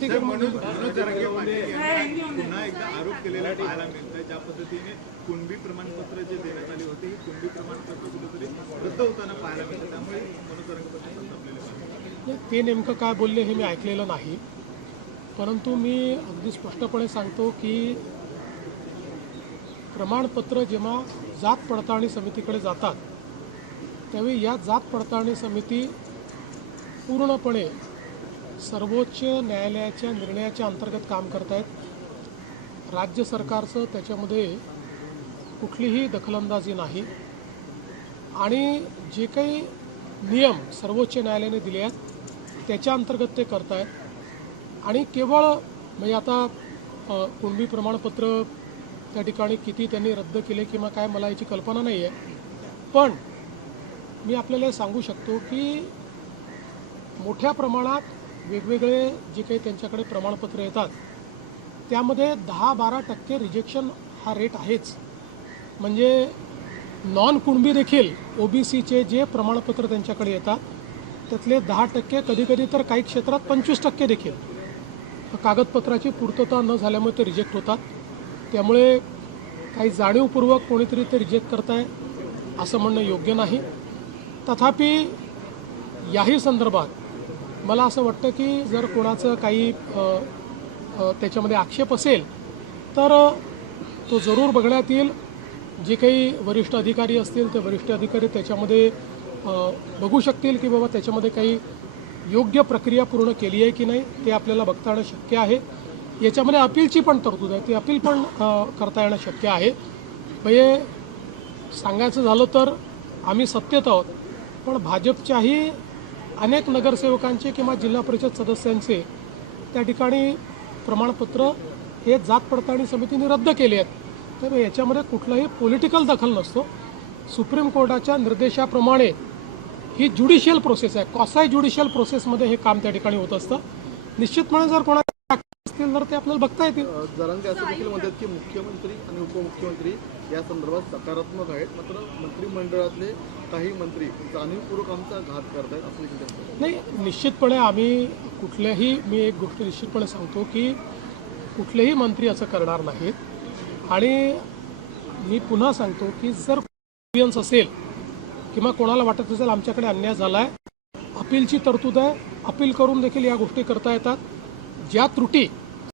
ठिकाणी मनोज जरांगे पाटील यांनी पुन्हा एकदा आरोप केलेला पाहायला मिळतोय। ज्या पद्धतीने कुणबी प्रमाणपत्र जे देण्यात आले होते, हे कुणबी प्रमाणपत्र कुठेतरी रद्द होताना पाहायला मिळतं, त्यामुळे मनोज जरांगे पाटील संतापलेले पाहिजे। ते नेमकं काय बोलले हे मी ऐकलेलं नाही, परंतु मी अगदी स्पष्टपणे सांगतो की प्रमाणपत्र जेव्हा जात पडताळणी समितीकडे जातात त्यावेळी या जात पडताळणी समिती पूर्णपणे सर्वोच्च न्यायालयाच्या निर्णयाच्या अंतर्गत काम करत आहेत। राज्य सरकारचं त्याच्यामध्ये कुठलीही दखलंदाजी नाही आणि जे काही नियम सर्वोच्च न्यायालयाने दिले आहेत त्याच्या अंतर्गत ते करत आहेत। आणि केवळ म्हणजे आता कुणबी प्रमाणपत्र त्या ठिकाणी किती त्यांनी रद्द केले किंवा काय मला याची कल्पना नाही आहे, पण मी आपल्याला सांगू शकतो की मोठ्या प्रमाणात वेगवेगळे जे काही त्यांच्याकडे प्रमाणपत्र येतात त्यामध्ये 10-12% रिजेक्शन हा रेट आहेच। म्हणजे नॉन कुणबी देखील OBCचे जे प्रमाणपत्र त्यांच्याकडे येतात त्यातले 10%, कधीकधी तर काही क्षेत्रात 25% देखील कागदपत्राची पूर्तता न झाल्यामुळे ते रिजेक्ट होतात। त्यामुळे काही जाणीवपूर्वक कोणीतरी ते रिजेक्ट करताय असं म्हणणं योग्य नाही। तथापि याही संदर्भात मला असं वाटतं की जर कोणाचं काही त्याच्यामध्ये आक्षेप असेल तर तो जरूर बघण्यात येईल। जे काही वरिष्ठ अधिकारी असतील ते वरिष्ठ अधिकारी त्याच्यामध्ये बघू शकतील की बाबा त्याच्यामध्ये काही योग्य प्रक्रिया पूर्ण केली आहे की नाही ते आपल्याला बघता येणं शक्य आहे। याच्यामध्ये अपीलची पण तरतूद आहे, ती अपील पण करता येणं शक्य आहे। म्हणजे सांगायचं झालं तर आम्ही सत्तेत आहोत, पण भाजपच्याही अनेक नगरसेवकांचे किंवा जिल्हा परिषद सदस्यांचे त्या ठिकाणी प्रमाणपत्र हे जात पडताळणी समितीने रद्द केले आहेत। तर याच्यामध्ये कुठलाही पॉलिटिकल दखल नसतो। सुप्रीम कोर्टाच्या निर्देशाप्रमाणे ही ज्युडिशियल प्रोसेस आहे, कॉसाय ज्युडिशियल प्रोसेसमध्ये हे काम त्या ठिकाणी होत असतं। निश्चितपणे जर कोणाचे असतील तर ते आपल्याला बघता येतील। जरांगे असं देखील म्हणतात की मुख्यमंत्री आणि उपमुख्यमंत्री या संदर्भात सकारात्मक आहेत, मात्र मंत्रिमंडळातले काही मंत्री जाणीवपूर्वक आमचा घात करतायत असं देखील नाही, निश्चितपणे आम्ही कुठल्याही मी एक गोष्ट निश्चितपणे सांगतो की कुठलेही मंत्री असं करणार नाहीत। आणि मी पुन्हा सांगतो की जर ग्रीव्हन्स असेल किंवा कोणाला वाटत असेल आमच्याकडे अन्याय झाला आहे, अपीलची तरतूद आहे, अपील करून देखील या गोष्टी करता येतात। ज्या त्रुटी